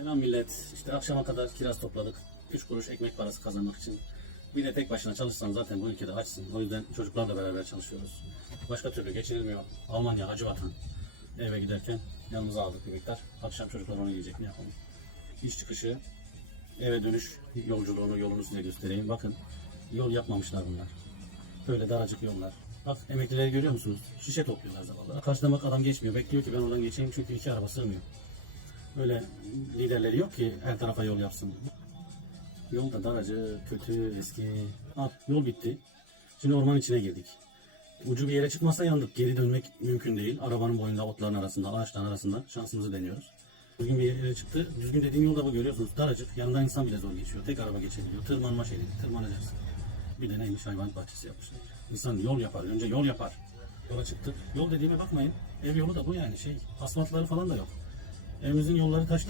Selam millet. İşte akşama kadar kiraz topladık. 3 kuruş ekmek parası kazanmak için. Bir de tek başına çalışsan zaten bu ülkede açsın. O yüzden çocuklarla beraber çalışıyoruz. Başka türlü geçinilmiyor. Almanya acı vatan. Eve giderken yanımıza aldık bir miktar. Akşam çocuklar onu yiyecek ne yapalım. İş çıkışı eve dönüş yolculuğunu yolunu size göstereyim. Bakın yol yapmamışlar bunlar. Böyle daracık yollar. Bak emeklileri görüyor musunuz? Şişe topluyorlar zavallı. Karşıdan bak adam geçmiyor. Bekliyor ki ben oradan geçeyim çünkü iki araba sığmıyor. Öyle liderleri yok ki her tarafa yol yapsın. Yol da daracı, kötü, eski. Al yol bitti. Şimdi orman içine girdik. Ucu bir yere çıkmazsa yandık. Geri dönmek mümkün değil. Arabanın boyunda otların arasında, ağaçların arasında şansımızı deniyoruz. Düzgün bir yere çıktı. Düzgün dediğim yolda bu görüyorsunuz. Daracık. Yanından insan bile zor geçiyor. Tek araba geçebiliyor. Tırmanma şeridi. Tırmanacaksın. Bir de neymiş hayvan bahçesi yapmışlar. İnsan yol yapar. Önce yol yapar. Yola çıktık. Yol dediğime bakmayın. Ev yolu da bu yani şey. Asfaltları falan da yok. Evimizin yolları taş